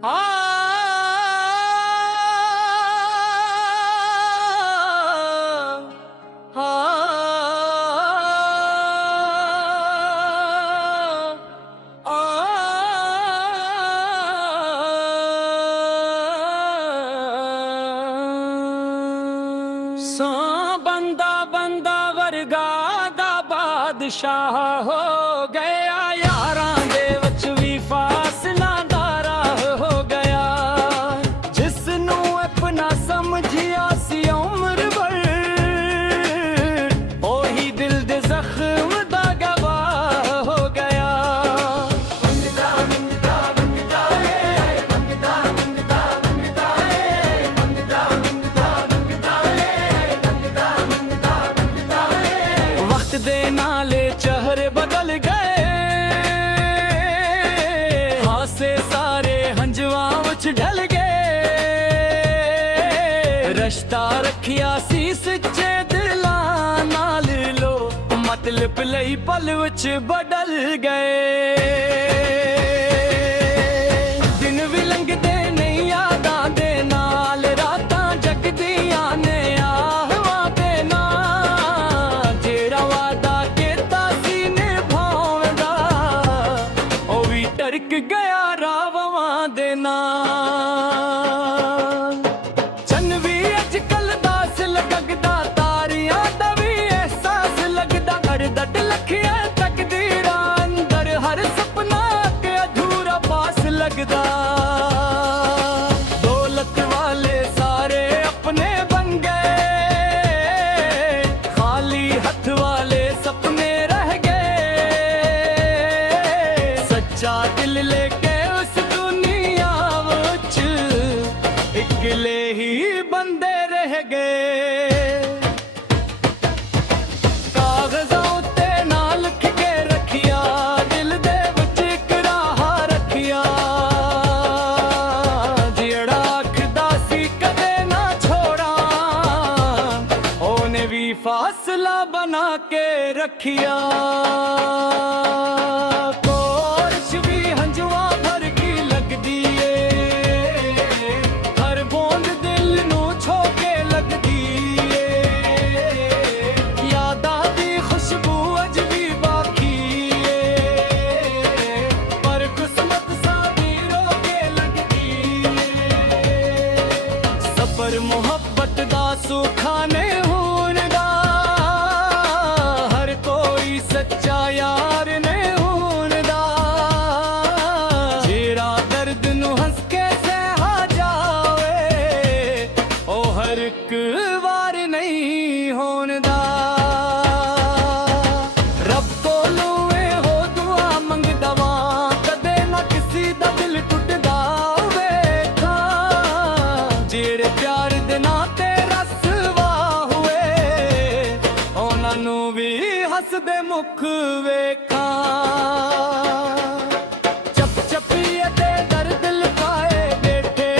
ਸੋ ਬੰਦਾ ਬੰਦਾ ਵਰਗਾ ਦਾ ਬਾਦਸ਼ਾਹ ਹੋ ਗਿਆ, ਯਾਰਾਂ ਦੇ ਵਿੱਚ ਵੀ ਫਾਸਲਾ ਦਾ ਰਾਹ ਹੋ ਗਿਆ। ਜਿਸ ਨੂੰ ਆਪਣਾ ਸਮਝਿਆ ਸੀ ਉਮਰ ਭਰ, ਉਹੀ ਦਿਲ ਦੇ ਜ਼ਖਮ ਦਾ ਗਵਾਹ ਹੋ ਗਿਆ। ਮੰਗਦਾ ਮੰਗਦਾ ਮੰਗਦਾ ਏ, ਮੰਗਦਾ ਮੰਗਦਾ ਮੰਗਦਾ ਏ, ਮੰਗਦਾ ਮੰਗਦਾ ਮੰਗਦਾ ਏ, ਮੰਗਦਾ ਮੰਗਦਾ ਮੰਗਦਾ ਏ। ਵਕਤ ਦੇ ਨਾਲ ਚਿਹਰੇ ਬਦਲ ਗਏ, ਹਾਸੇ ਸਾਰੇ ਹੰਝੂਆਂ ਵਿੱਚ ਢਲ ਗਏ। ਰਸ਼ਤਾ ਰੱਖਿਆ ਸੀ ਸੱਚੇ ਦਿਲਾਂ ਨਾਲ, ਲੋ ਮਤਲਬ ਲਈ ਪਲ ਵਿੱਚ ਬਦਲ ਗਏ। ਦਿਨ ਵੀ ਲੰਘਦੇ ਨਹੀਂ ਯਾਦਾਂ ਦੇ ਨਾਲ, ਰਾਤਾਂ ਜਗਦੀਆਂ ਨੇ ਆਹਵਾਂ ਦੇ ਨਾਲ। ਜਿਹੜਾ ਵਾਦਾ ਕੀਤਾ ਸੀ ਨਿਭਾਉਂਦਾ, ਉਹ ਵੀ ਟਰਕ ਗਿਆ ਰਾਵਾਂ ਦੇ ਨਾਲ। ਚੰਨ ਵੀ ਅੱਜ ਕੱਲ ਦਾਸ ਲੱਗਦਾ, ਤਾਰਿਆਂ ਦਾ ਵੀ ਅਹਿਸਾਸ ਲੱਗਦਾ। ਅੜਦਟ ਲੱਖੀਆਂ ਤਕਦੀਰਾਂ ਅੰਦਰ, ਹਰ ਸੁਪਨਾ ਕਿ ਅਧੂਰਾ ਪਾਸ ਲੱਗਦਾ। ਦੌਲਤ ਵਾਲੇ ਸਾਰੇ ਆਪਣੇ ਬਣ ਗਏ, ਖਾਲੀ ਹੱਥ ਵਾਲੇ ਸੁਪਨੇ ਰਹਿ ਗਏ। ਸੱਚਾ ਦਿਲ ਲੈ ਕੇ ਉਸ ਦੁਨੀਆ ਵਿੱਚ ਇਕੱਲੇ ਹੀ ਬੰਦੇ ਰਹਿ ਗਏ। ਕਾਗਜ਼ਾਂ ਉੱਤੇ ਨਾ ਲਿਖ ਕੇ ਰੱਖਿਆ, ਦਿਲ ਦੇ ਵਿੱਚ ਇੱਕ ਰਾਹ ਰੱਖਿਆ। ਜਿਹੜਾ ਆਖਦਾ ਸੀ ਕਦੇ ਨਾ ਛੋੜਾਂ, ਉਹਨੇ ਵੀ ਫਾਸਲਾ ਬਣਾ ਕੇ ਰੱਖਿਆ। ਕੋਰਸ਼ ਵੀ ਹੰਝੂਆਂ ਵਰਗੀ ਲੱਗਦੀ ਏ, ਹਰ ਬੂੰਦ ਦਿਲ ਨੂੰ ਛੋ ਕੇ ਲੱਗਦੀ ਏ। ਯਾਦਾਂ ਦੀ ਖੁਸ਼ਬੂ ਅਜ ਵੀ ਬਾਕੀ ਏ, ਪਰ ਕਿਸਮਤ ਸਾਡੀ ਰੋ ਕੇ ਲੱਗਦੀ ਏ। ਸਬਰ ਮੁਹੱਬਤ ਦਾ ਸੁੱਖਾ ਨਹੀਂ ਹੁੰਦਾ, ਹਰ ਕੋਈ ਸੱਚਾ ਯਾਰ ਨਹੀਂ ਹੁੰਦਾ। ਜਿਹੜਾ ਦਰਦ ਨੂੰ ਹੱਸ ਕੇ ਸਹਾ ਜਾਵੇ, ਉਹ ਹਰ ਇੱਕ ਵਾਰ ਨਹੀਂ ਹੁੰਦਾ। ਰੱਬ ਕੋਲੋਂ ਇਹੋ ਦੁਆ ਮੰਗਦਾ ਵਾਂ, ਕਦੇ ਨਾ ਕਿਸੇ ਦਾ ਦਿਲ ਟੁੱਟਦਾ ਵੇਖਾਂ। ਜਿਹੜੇ ਪਿਆਰ ਦੇ ਨਾਂ ਤੇ ਰਸਵਾ ਹੋਏ, ਉਹਨਾਂ ਨੂੰ ਵੀ ਹੱਸਦੇ ਮੁਖ ਵੇਖਾਂ। ਚੱਪ ਚੱਪੀਏ ਤੇ ਦਰਦ ਲੁਕਾਏ ਬੈਠੇ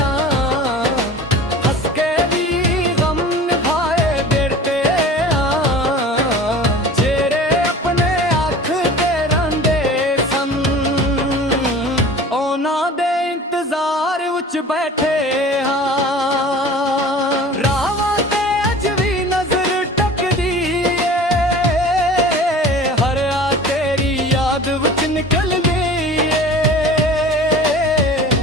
ਆਂ, ਹੱਸ ਕੇ ਵੀ ਗਮ ਨਿਭਾਏ ਬੈਠੇ ਆਂ। ਜਿਹੜੇ ਆਪਣੇ ਅੱਖ ਤੇ ਰਹਿੰਦੇ ਸਨ, ਉਹਨਾਂ ਦੇ ਇੰਤਜ਼ਾਰ ਵਿੱਚ ਬੈਠੇ ਹਾਂ। ਰਾਵਾਂ ਤੇ ਅੱਜ ਵੀ ਨਜ਼ਰ ਟਕਦੀ ਏ, ਹਰ ਆ ਤੇਰੀ ਯਾਦ ਵਿੱਚ ਨਿਕਲਦੀ ਏ।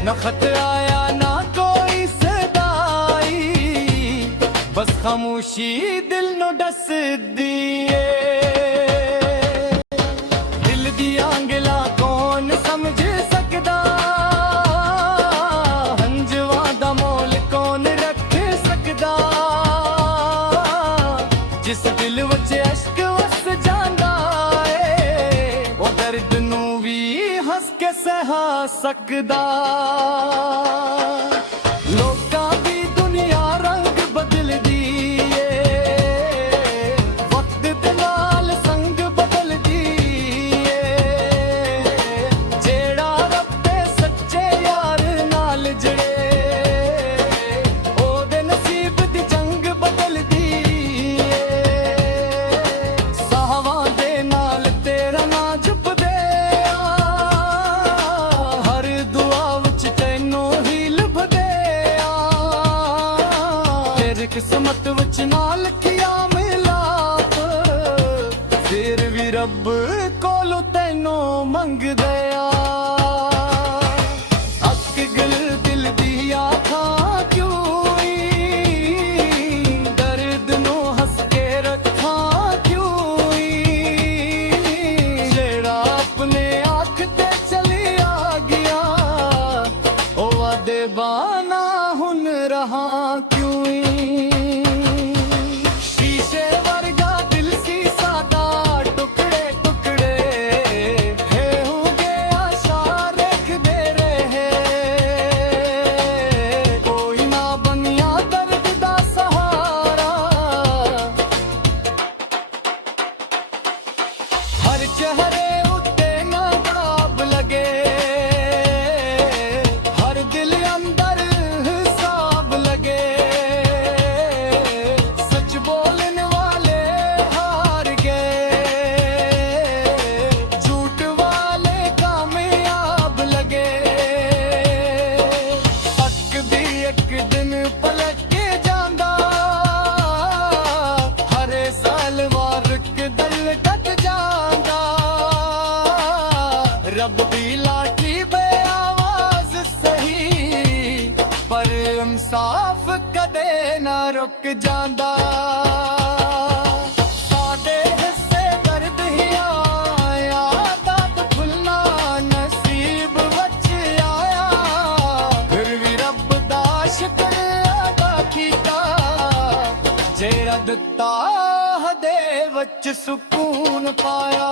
ਨਾ ਖਤ ਆਇਆ ਨਾ ਕੋਈ ਸਦਾਈ, ਬਸ ਖਾਮੋਸ਼ੀ ਦਿਲ ਨੂੰ ਦੱਸਦੀ ਏ। ਦਿਲ ਦੀਆਂ ਗੱਲਾਂ ਕੌਣ ਸਮਝ ਸਕਦਾ, ਹੰਝੂਆਂ ਦਾ ਮੋਲ ਕੌਣ ਰੱਖ ਸਕਦਾ। ਜਿਸ ਦਿਲ ਵਿੱਚ ਅਸ਼ਕ ਵਸ ਜਾਂਦਾ ਏ, ਉਹ ਦਰਦ ਨੂੰ ਵੀ ਹੱਸ ਕੇ ਸਹਾ ਸਕਦਾ। ਲੋਕਾਂ ਦੀ ਦੁਨੀਆ ਰੰਗ ਬਦਲਦੀ ਏ, ਵਕਤ ਦੇ ਨਾਲ ਸੰਗ ਬਦਲਦੀ ਏ। ਜਿਹੜਾ ਰੱਬ ਦੇ ਸੱਚੇ ਯਾਰ ਨਾਲ ਜੜੇ, ਉਹਦੇ ਨਸੀਬ ਦੀ ਜੰਗ ਬਦਲਦੀ ਏ। ਸਾਹਾਂ ਦੇ ਨਾਲ ਤੇਰਾ ਨਾਂ ਜਪਦੇ ਆ, ਹਰ ਦੁਆ ਵਿੱਚ ਤੈਨੂੰ ਕਿਸਮਤ ਵਿੱਚ ਨਾ ਲਿਖਿਆ ਮਿਲਾਪ, ਫਿਰ ਵੀ ਰੱਬ ਕੋਲੋਂ ਤੈਨੂੰ ਮੰਗਦੇ ਆ। ਅੱਕ ਗਲ ਦਿਲ ਦੀ ਆਖਾਂ ਕਿਉਂ ਈ, ਦਰਦ ਨੂੰ ਹੱਸ ਕੇ ਰੱਖਾਂ ਕਿਉਂ ਈ, ਜਿਹੜਾ ਆਪਣੇ ਅੱਖ ਤੇ ਚਲਿਆ ਗਿਆ, ਉਹ ਵਾਦੇ ਬਾਨਾ ਹੁਣ ਰਹਾ ਕਿਉਂ ਈ। ਸ਼ੀਸ਼ੇ ਵਰਗਾ ਦਿਲ ਸੀ ਸਾਡਾ, ਟੁਕੜੇ ਟੁਕੜੇ ਹੈ ਹੋ ਗਿਆ, ਆਸ਼ਾ ਰੱਖਦੇ ਰਹੇ, ਕੋਈ ਨਾ ਬਣਿਆ ਦਰਦ ਦਾ ਸਹਾਰਾ। ਹਰ ਚਿਹਰੇ ਉੱਤੇ ਨਕਾਬ ਲਗੇ, ਹਰ ਦਿਲ ਅੰਦਰ ਹਿਸਾਬ ਲਗੇ, ਸੱਚ ਬੋਲਣ ਵਾਲੇ ਹਾਰ ਗਏ, ਝੂਠ ਵਾਲੇ ਕਾਮਯਾਬ ਲਗੇ। ਅੱਕ ਵੀ ਇੱਕ ਦਿਨ ਪਲਟ ਕੇ ਜਾਂਦਾ, ਹਰੇ ਸਾਲ ਵਾਰਕ ਦਿਲ ਕੱਟ ਜਾਂਦਾ, ਰੱਬ ਦੀ ਲਾਠੀ ਬੇਆਵਾਜ਼ ਸਹੀ, ਪਰ ਇਨਸਾਫ ਕਦੇ ਨਾ ਰੁਕ ਜਾਂਦਾ। ਸਾਡੇ ਹਿੱਸੇ ਦਰਦ ਹੀ ਆਇਆ, ਦਾਤ ਭੁੱਲਣਾ ਨਸੀਬ ਵਿੱਚ ਆਇਆ, ਫਿਰ ਵੀ ਰੱਬ ਦਾ ਸ਼ੁਕਰ ਅਦਾ ਕੀਤਾ, ਜਿਹੜਾ ਦਿੱਤਾ ਦੇ ਵਿੱਚ ਸਕੂਨ ਪਾਇਆ।